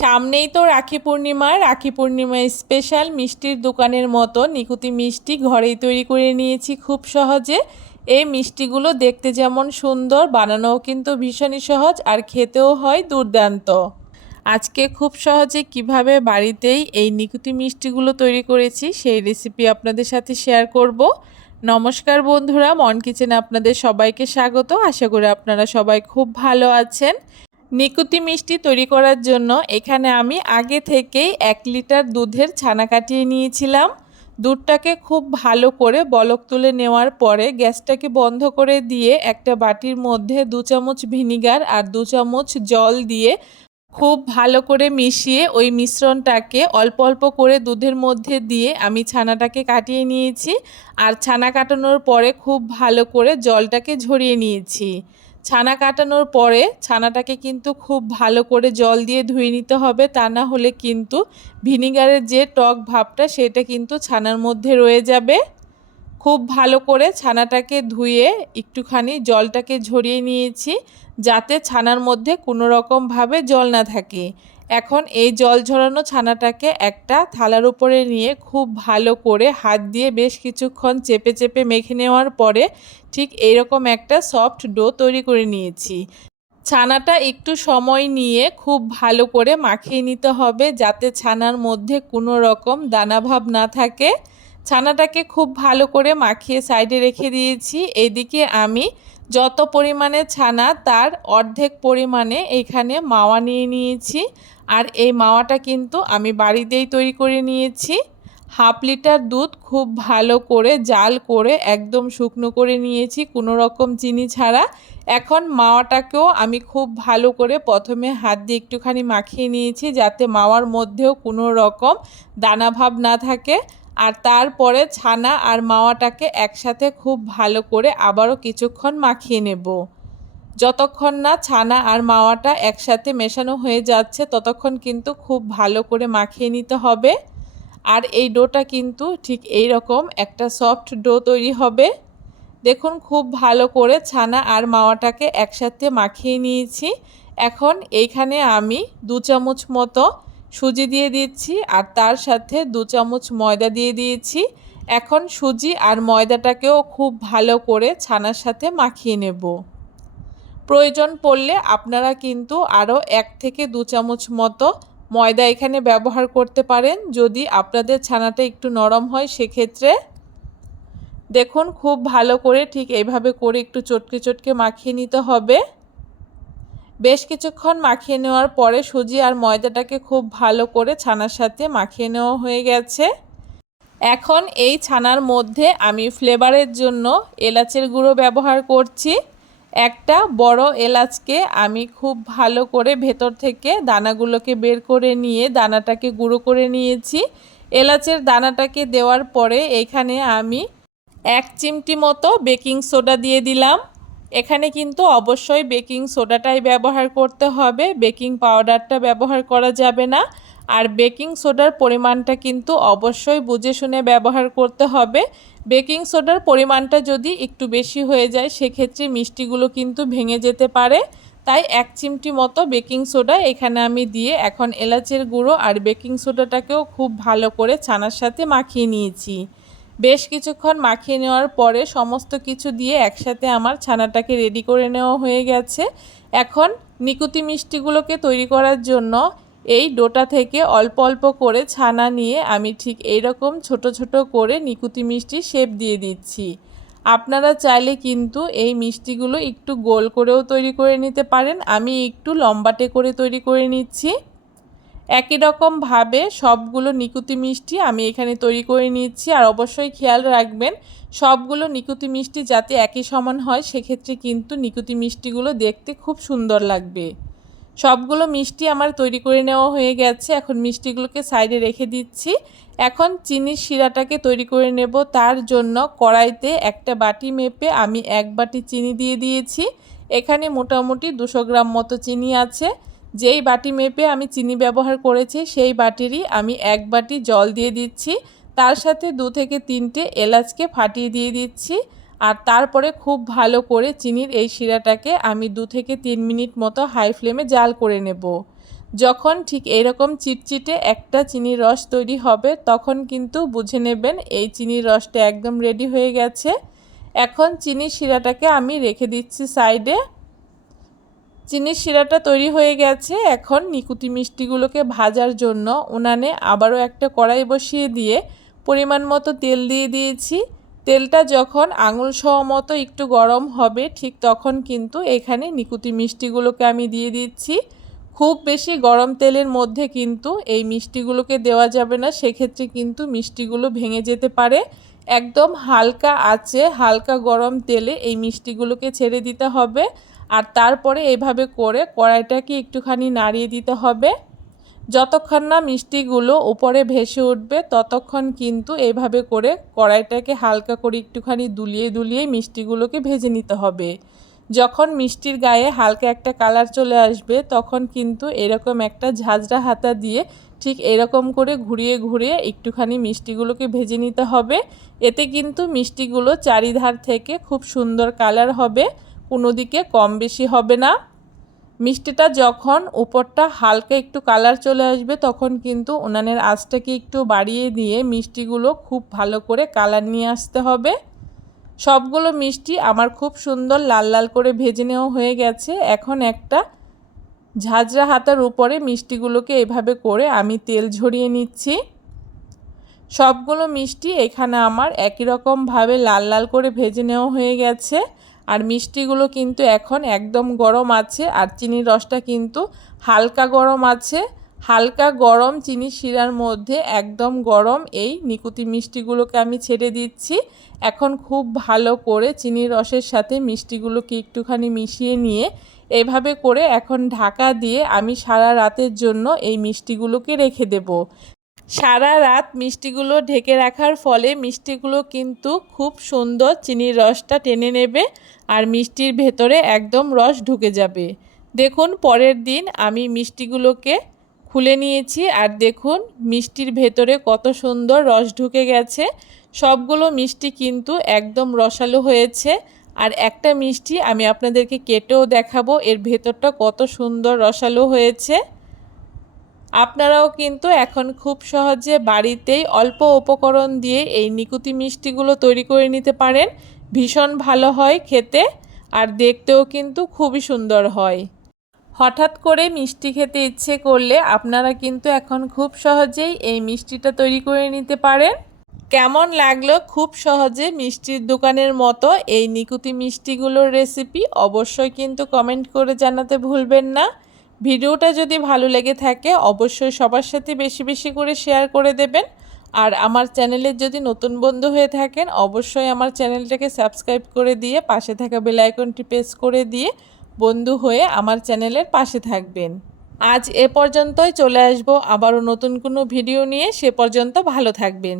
সামনেই তো রাখি পূর্ণিমা স্পেশাল মিষ্টির দোকানের মতো নিকুতি মিষ্টি ঘরেই তৈরি করে নিয়েছি খুব সহজে। এই মিষ্টিগুলো দেখতে যেমন সুন্দর, বানানোও কিন্তু ভীষণই সহজ আর খেতেও হয় দুর্দান্ত। আজকে খুব সহজে কিভাবে বাড়িতেই এই নিকুতি মিষ্টিগুলো তৈরি করেছি সেই রেসিপি আপনাদের সাথে শেয়ার করব। নমস্কার বন্ধুরা, মন কিচেনে আপনাদের সবাইকে স্বাগত। আশা করি আপনারা সবাই খুব ভালো আছেন। নিকুতি মিষ্টি তৈরি করার জন্য এখানে আমি আগে থেকেই 1 লিটার দুধের ছানা কাটিয়ে নিয়েছিলাম। দুধটাকে খুব ভালো করে বলক তুলে নেওয়ার পরে গ্যাসটাকে বন্ধ করে দিয়ে একটা বাটির মধ্যে 2 চামচ ভিনিগার আর 2 চামচ জল দিয়ে খুব ভালো করে মিশিয়ে ওই মিশ্রণটাকে অল্প অল্প করে দুধের মধ্যে দিয়ে আমি ছানাটাকে কাটিয়ে নিয়েছি। আর ছানা কাটানোর পরে খুব ভালো করে জলটাকে ঝরিয়ে নিয়েছি। ছানা কাটানোর পরে ছানাটাকে কিন্তু খুব ভালো করে জল দিয়ে ধুয়ে নিতে হবে, তা না হলে কিন্তু ভিনিগারের যে টক ভাবটা সেটা কিন্তু ছানার মধ্যে রয়ে যাবে। খুব ভালো করে ছানাটাকে ধুয়ে একটুখানি জলটাকে ঝরিয়ে নিয়েছি যাতে ছানার মধ্যে কোনো রকমভাবে জল না থাকে। এখন এই জল ঝরানো ছানাটাকে একটা থালার উপরে নিয়ে খুব ভালো করে হাত দিয়ে বেশ কিছুক্ষণ চেপে চেপে মেখে নেওয়ার পরে ঠিক এইরকম একটা সফট ডো তৈরি করে নিয়েছি। ছানাটা একটু সময় নিয়ে খুব ভালো করে মাখিয়ে নিতে হবে যাতে ছানার মধ্যে কোনো রকম দানাভাব না থাকে। ছানাটাকে খুব ভালো করে মাখিয়ে সাইডে রেখে দিয়েছি। এদিকে আমি যত পরিমাণে ছানা তার অর্ধেক পরিমাণে এখানে মাওয়া নিয়ে নিয়েছি। আর এই মাওয়াটা কিন্তু আমি বাড়িতেই তৈরি করে নিয়েছি। 1/2 লিটার দুধ খুব ভালো করে জাল করে একদম শুকনো করে নিয়েছি কোনো রকম চিনি ছাড়া। এখন মাওয়াটাকেও আমি খুব ভালো করে প্রথমে হাত দিয়ে একটুখানি মাখিয়ে নিয়েছি যাতে মাওয়ার মধ্যেও কোনো রকম দানাভাব না থাকে। আর তারপরে ছানা আর মাওয়াটাকে একসাথে খুব ভালো করে আবারও কিছুক্ষণ মাখিয়ে নেব। যতক্ষণ না ছানা আর মাওয়াটা একসাথে মেশানো হয়ে যাচ্ছে ততক্ষণ কিন্তু খুব ভালো করে মাখিয়ে নিতে হবে। আর এই ডোটা কিন্তু ঠিক এই রকম একটা সফট ডো তৈরি হবে। দেখুন খুব ভালো করে ছানা আর মাওয়াটাকে একসাথে মাখিয়ে নিয়েছি। এখন এইখানে আমি 2 চামচ মতো সুজি দিয়ে দিচ্ছি আর তার সাথে 2 চামচ ময়দা দিয়ে দিয়েছি। এখন সুজি আর ময়দাটাকেও খুব ভালো করে ছানার সাথে মাখিয়ে নেব। প্রয়োজন পড়লে আপনারা কিন্তু আরও 1 থেকে 2 চামচ মতো ময়দা এখানে ব্যবহার করতে পারেন যদি আপনাদের ছানাটা একটু নরম হয় সেক্ষেত্রে। দেখুন খুব ভালো করে ঠিক এইভাবে করে একটু চটকে চটকে মাখিয়ে নিতে হবে। বেশ কিছুক্ষণ মাখিয়ে নেওয়ার পরে সুজি আর ময়দাটাকে খুব ভালো করে ছানার সাথে মাখিয়ে নেওয়া হয়ে গেছে। এখন এই ছানার মধ্যে আমি ফ্লেভারের জন্য এলাচের গুঁড়ো ব্যবহার করছি। একটা বড় এলাচকে আমি খুব ভালো করে ভেতর থেকে দানাগুলোকে বের করে নিয়ে দানাটাকে গুঁড়ো করে নিয়েছি। এলাচের দানাটাকে দেওয়ার পরে এখানে আমি 1 চিমটি মতো বেকিং সোডা দিয়ে দিলাম। এখানে কিন্তু অবশ্যই বেকিং সোডাটাই ব্যবহার করতে হবে, বেকিং পাউডারটা ব্যবহার করা যাবে না। আর বেকিং সোডার পরিমাণটা কিন্তু অবশ্যই বুঝে শুনে ব্যবহার করতে হবে। বেকিং সোডার পরিমাণটা যদি একটু বেশি হয়ে যায় সেক্ষেত্রে মিষ্টিগুলো কিন্তু ভেঙে যেতে পারে। তাই 1 চিমটি মতো বেকিং সোডা এখানে আমি দিয়ে এখন এলাচের গুঁড়ো আর বেকিং সোডাটাকেও খুব ভালো করে ছানার সাথে মাখিয়ে নিয়েছি। বেশ কিছুক্ষণ মাখিয়ে নেওয়ার পরে সমস্ত কিছু দিয়ে একসাথে আমার ছানাটাকে রেডি করে নেওয়া হয়ে গেছে। এখন নিকুতি মিষ্টিগুলোকে তৈরি করার জন্য এই ডোটা থেকে অল্প অল্প করে ছানা নিয়ে আমি ঠিক এইরকম ছোট ছোট করে নিকুতি মিষ্টির শেপ দিয়ে দিচ্ছি। আপনারা চাইলে কিন্তু এই মিষ্টিগুলো একটু গোল করেও তৈরি করে নিতে পারেন, আমি একটু লম্বাটে করে তৈরি করে নিচ্ছি। একই রকমভাবে সবগুলো নিকুতি মিষ্টি আমি এখানে তৈরি করে নিচ্ছি। আর অবশ্যই খেয়াল রাখবেন সবগুলো নিকুতি মিষ্টি যাতে একই সমান হয়, সেক্ষেত্রে কিন্তু নিকুতি মিষ্টিগুলো দেখতে খুব সুন্দর লাগবে। সবগুলো মিষ্টি আমার তৈরি করে নেওয়া হয়ে গেছে। এখন মিষ্টিগুলোকে সাইডে রেখে দিচ্ছি। এখন চিনির শিরাটাকে তৈরি করে নেব। তার জন্য কড়াইতে একটা বাটি মেপে আমি 1 বাটি চিনি দিয়ে দিয়েছি। এখানে মোটামুটি 200 গ্রাম মতো চিনি আছে। যেই বাটি মেপে আমি চিনি ব্যবহার করেছি সেই বাটিরই আমি 1 বাটি জল দিয়ে দিচ্ছি। তার সাথে 2 থেকে 3টে এলাচকে ফাটিয়ে দিয়ে দিচ্ছি। আর তারপরে খুব ভালো করে চিনির এই শিরাটাকে আমি 2 থেকে 3 মিনিট মতো হাই ফ্লেমে জাল করে নেব। যখন ঠিক এরকম চিটচিটে একটা চিনির রস তৈরি হবে তখন কিন্তু বুঝে নেবেন এই চিনির রসটা একদম রেডি হয়ে গেছে। এখন চিনির শিরাটাকে আমি রেখে দিচ্ছি সাইডে। চিনির শিরাটা তৈরি হয়ে গেছে। এখন নিকুতি মিষ্টিগুলোকে ভাজার জন্য উনানে আবারও একটা কড়াই বসিয়ে দিয়ে পরিমাণ মতো তেল দিয়ে দিয়েছি। তেলটা যখন আঙুল সহ মতো একটু গরম হবে ঠিক তখন কিন্তু এখানে নিকুতি মিষ্টিগুলোকে আমি দিয়ে দিচ্ছি। খুব বেশি গরম তেলের মধ্যে কিন্তু এই মিষ্টিগুলোকে দেওয়া যাবে না, সেক্ষেত্রে কিন্তু মিষ্টিগুলো ভেঙে যেতে পারে। একদম হালকা আঁচে হালকা গরম তেলে এই মিষ্টিগুলোকে ছেড়ে দিতে হবে। আর তারপরে এইভাবে করে কড়াইটাকে একটুখানি নাড়িয়ে দিতে হবে। যতক্ষণ না মিষ্টিগুলো উপরে ভেসে উঠবে ততক্ষণ কিন্তু এইভাবে করে কড়াইটাকে হালকা করে একটুখানি দুলিয়ে দুলিয়ে মিষ্টিগুলোকে ভেজে নিতে হবে। যখন মিষ্টির গায়ে হালকা একটা কালার চলে আসবে তখন কিন্তু এরকম একটা ঝাঁঝরা হাতা দিয়ে ঠিক এরকম করে ঘুরিয়ে ঘুরিয়ে একটুখানি মিষ্টিগুলোকে ভেজে নিতে হবে। এতে কিন্তু মিষ্টিগুলো চারিধার থেকে খুব সুন্দর কালার হবে, কোনো দিকে কম বেশি হবে না। মিষ্টিটা যখন উপরটা হালকা একটু কালার চলে আসবে তখন কিন্তু উনানের আঁচটাকে একটু বাড়িয়ে দিয়ে মিষ্টিগুলো খুব ভালো করে কালার নিয়ে আসতে হবে। সবগুলো মিষ্টি আমার খুব সুন্দর লাল লাল করে ভেজে নেওয়া হয়ে গেছে। এখন একটা ঝাঁঝরা হাতার উপরে মিষ্টিগুলোকে এভাবে করে আমি তেল ঝরিয়ে নিচ্ছি। সবগুলো মিষ্টি এখানে আমার একই রকমভাবে লাল লাল করে ভেজে নেওয়া হয়ে গেছে। আর মিষ্টিগুলো কিন্তু এখন একদম গরম আছে, আর চিনির রসটা কিন্তু হালকা গরম আছে। হালকা গরম চিনির শিরার মধ্যে একদম গরম এই নিকুতি মিষ্টিগুলোকে আমি ছেড়ে দিচ্ছি। এখন খুব ভালো করে চিনির রসের সাথে মিষ্টিগুলোকে একটুখানি মিশিয়ে নিয়ে এভাবে করে এখন ঢাকা দিয়ে আমি সারা রাতের জন্য এই মিষ্টিগুলোকে রেখে দেব। সারা রাত মিষ্টিগুলো ঢেকে রাখার ফলে মিষ্টিগুলো কিন্তু খুব সুন্দর চিনির রসটা টেনে নেবে আর মিষ্টির ভেতরে একদম রস ঢুকে যাবে। দেখুন পরের দিন আমি মিষ্টিগুলোকে খুলে নিয়েছি আর দেখুন মিষ্টির ভেতরে কত সুন্দর রস ঢুকে গেছে। সবগুলো মিষ্টি কিন্তু একদম রসালো হয়েছে। আর একটা মিষ্টি আমি আপনাদেরকে কেটেও দেখাবো এর ভেতরটা কত সুন্দর রসালো হয়েছে। আপনারাও কিন্তু এখন খুব সহজে বাড়িতেই অল্প উপকরণ দিয়ে এই নিকুতি মিষ্টিগুলো তৈরি করে নিতে পারেন। ভীষণ ভালো হয় খেতে আর দেখতেও কিন্তু খুবই সুন্দর হয়। হঠাৎ করে মিষ্টি খেতে ইচ্ছে করলে আপনারা কিন্তু এখন খুব সহজেই এই মিষ্টিটা তৈরি করে নিতে পারেন। কেমন লাগলো খুব সহজে মিষ্টির দোকানের মতো এই নিকুতি মিষ্টিগুলোর রেসিপি অবশ্যই কিন্তু কমেন্ট করে জানাতে ভুলবেন না। ভিডিওটা যদি ভালো লেগে থাকে অবশ্যই সবার সাথে বেশি বেশি করে শেয়ার করে দেবেন। আর আমার চ্যানেলের যদি নতুন বন্ধু হয়ে থাকেন অবশ্যই আমার চ্যানেলটাকে সাবস্ক্রাইব করে দিয়ে পাশে থাকা বেল আইকনটি প্রেস করে দিয়ে বন্ধু হয়ে আমার চ্যানেলের পাশে থাকবেন। আজ এ পর্যন্তই, চলে আসবো আবারও নতুন কোনো ভিডিও নিয়ে। সে পর্যন্ত ভালো থাকবেন।